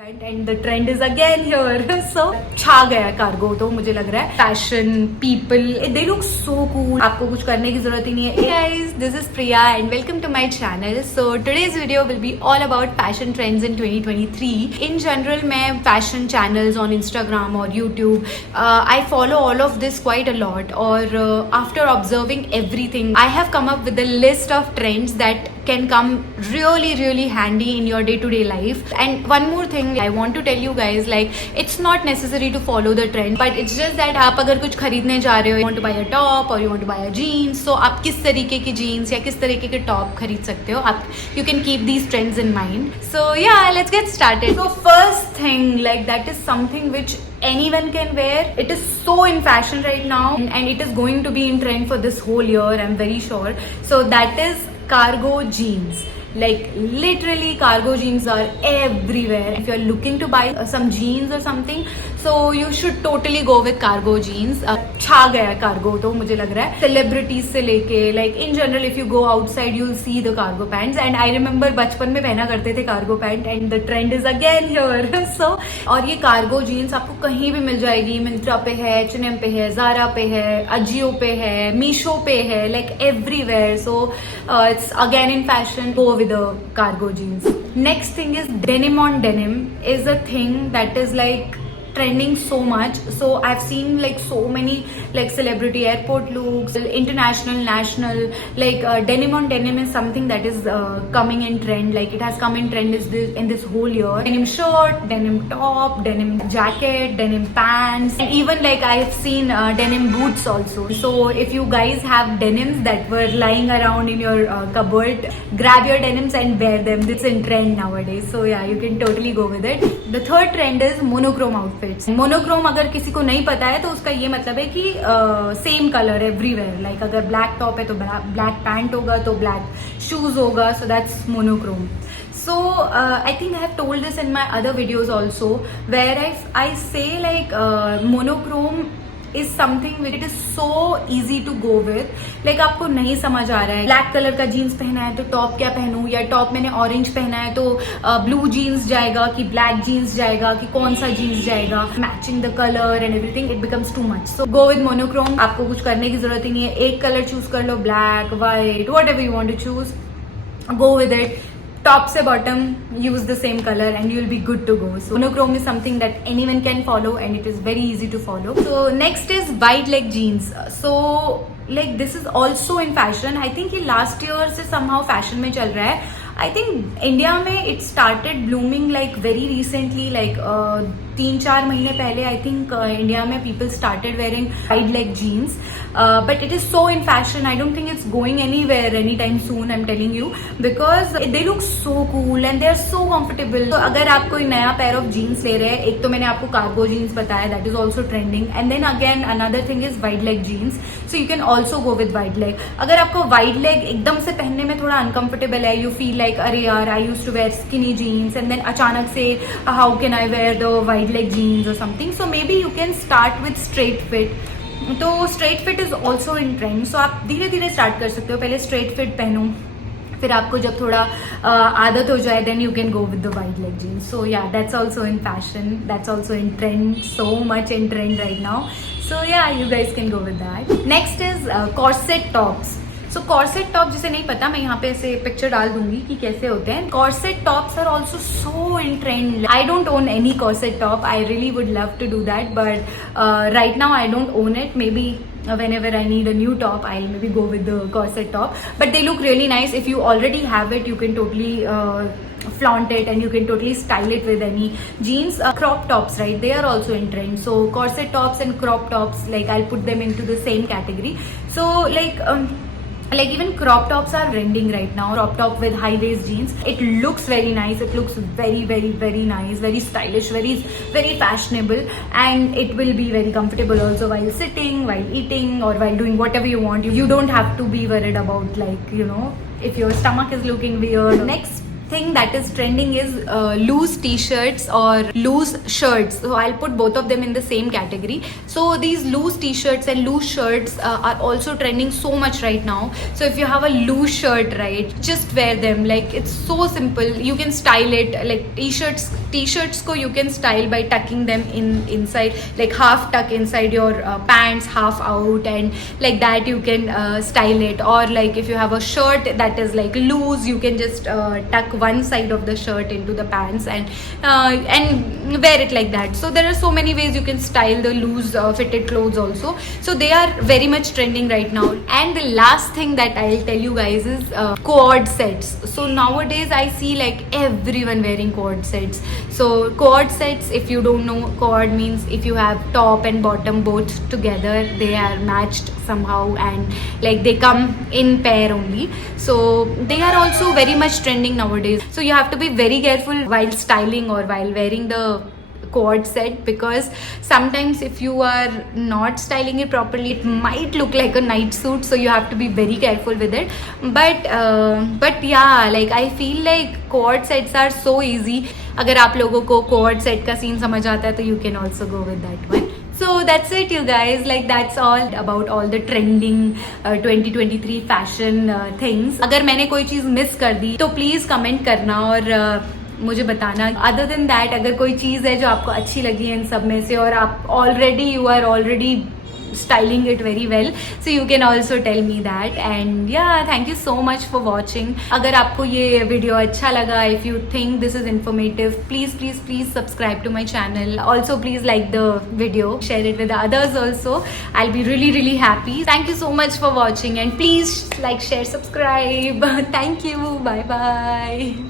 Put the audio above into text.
And the trend is again here so छा गया cargo तो मुझे लग रहा है fashion people they look so cool आपको कुछ करने की जरूरत ही नहीं है. Hey guys, this is Priya and welcome to my channel. So today's video will be all about fashion trends in 2023. In general मैं fashion channels on Instagram और YouTube I follow all of this quite a lot और after observing everything I have come up with a list of trends that can come really handy in your day-to-day life. And one more thing I want to tell you guys, like it's not necessary to follow the trend but it's just that आप अगर कुछ खरीदने जा रहे हो, you want to buy a top or you want to buy a jeans, so आप किस तरीके की jeans या किस तरीके के top खरीद सकते हो आप, you can keep these trends in mind. So yeah, let's get started. So first thing, like that is something which anyone can wear. It is so in fashion right now and it is going to be in trend for this whole year, I'm very sure. So that is cargo jeans. Like literally cargo jeans are everywhere. If you are looking to buy some jeans or something, so you should totally go with cargo jeans. छा गया cargo तो मुझे लग रहा है celebrities से लेके like in general if you go outside you'll see the cargo pants and I remember बचपन में पहना करते थे cargo pant and the trend is again here. So और ये cargo jeans आपको कहीं भी मिल जाएगी. मिंत्रा पे है, H&M पे है, Zara पे है, Ajio पे है, Meesho पे है, like everywhere. So it's again in fashion. Go with the cargo jeans. Next thing is denim on denim is a thing that is like trending so much. So I've seen like so many like celebrity airport looks, international, national, like denim on denim is something that is coming in trend. Like it has come in trend in this whole year. Denim shirt, denim top, denim jacket, denim pants, and even like I've seen denim boots also. So if you guys have denims that were lying around in your cupboard, grab your denims and wear them. It's in trend nowadays. So yeah, you can totally go with it. The third trend is monochrome outfits. Monochrome अगर किसी को नहीं पता है तो उसका ये मतलब है कि सेम कलर एवरीवेयर. लाइक अगर ब्लैक टॉप है तो ब्लैक पैंट होगा तो ब्लैक शूज होगा. So that's monochrome. So I think I have told this in my other videos also where I say like monochrome is something which it is so easy to go with. Like आपको नहीं समझ आ रहा है black colour का jeans पहना है तो top क्या पहनूं, या टॉप मैंने ऑरेंज पहना है तो ब्लू जीन्स जाएगा कि ब्लैक जीन्स जाएगा कि कौन सा जीन्स जाएगा. Matching the colour and everything it becomes too much. So go with monochrome. आपको कुछ करने की जरूरत ही नहीं है. एक कलर चूज कर लो, black, white, whatever you want to choose, go with it. Top से bottom use the same color and you'll be good to go. So monochrome is something that anyone can follow and it is very easy to follow. So next is wide leg jeans. So like this is also in fashion. I think ये last year से somehow fashion में चल रहा है. I think India में it started blooming like very recently, like 3-4 महीने पहले I think India में people started wearing wide leg jeans. But it is so in fashion. I don't think it's going anywhere anytime soon. I'm telling you because they look so cool and they are so comfortable. So अगर आप कोई नया pair of jeans ले रहे हैं, एक तो मैंने आपको cargo jeans बताया that is also trending, and then again another thing is wide leg jeans. So you can also go with wide leg. अगर आपको wide leg एकदम से पहनने में थोड़ा uncomfortable है, you feel like अरे यार I used to wear skinny jeans and then अचानक से how can I wear the wide leg jeans or something. So maybe you can start with straight fit. तो straight fit is also in trend. So आप धीरे धीरे start कर सकते हो. पहले स्ट्रेट फिट पहनो, फिर आपको जब थोड़ा आदत हो जाए then you can go with the wide leg jeans. So yeah that's also in fashion, that's also in trend, so much in trend right now. So yeah you guys can go with that. Next is corset tops. So corset top जिसे नहीं पता मैं यहाँ पे ऐसे picture डाल दूंगी कि कैसे होते हैं. Corset tops are also so in trend. I don't own any corset top. I really would love to do that but right now I don't own it. Maybe whenever I need a new top I'll maybe go with the corset top, but they look really nice. If you already have it you can totally flaunt it and you can totally style it with any jeans. Crop tops, right, they are also in trend. So corset tops and crop tops, like I'll put them into the same category. So like even crop tops are trending right now. Crop top with high waist jeans, it looks very nice. It looks very nice, very stylish, very fashionable, and it will be very comfortable also while sitting, while eating, or while doing whatever you want. You don't have to be worried about like, you know, if your stomach is looking weird. Next thing that is trending is loose t-shirts or loose shirts. So I'll put both of them in the same category. So these loose t-shirts and loose shirts are also trending so much right now. So if you have a loose shirt, right, just wear them. Like it's so simple. You can style it. Like t-shirts t-shirts ko you can style by tucking them inside, like half tuck inside your pants, half out, and like that you can style it. Or like if you have a shirt that is like loose, you can just tuck one side of the shirt into the pants and wear it like that. So there are so many ways you can style the loose fitted clothes also. So they are very much trending right now. And the last thing that I'll tell you guys is cord sets. So nowadays I see like everyone wearing cord sets. So cord sets, if you don't know, cord means if you have top and bottom both together, they are matched somehow, and like they come in pair only. So they are also very much trending nowadays. So you have to be very careful while styling or while wearing the cord set, because sometimes if you are not styling it properly, it might look like a night suit. So you have to be very careful with it. But yeah, like I feel like cord sets are so easy. अगर आप लोगों को cord set का scene समझ आता है तो you can also go with that one. So that's it, you guys. Like that's all about all the trending 2023 fashion things. अगर मैंने कोई चीज मिस कर दी तो प्लीज कमेंट करना और मुझे बताना. अदर देन दैट, अगर कोई चीज़ है जो आपको अच्छी लगी है इन सब में से और आप you are already styling it very well, so you can also tell me that. And yeah, thank you so much for watching. अगर आपको ये वीडियो अच्छा लगा, if you think this is informative, please subscribe to my channel. Also please like the video, share it with the others also. I'll be really happy. Thank you so much for watching, and please like, share, subscribe. Thank you. Bye bye.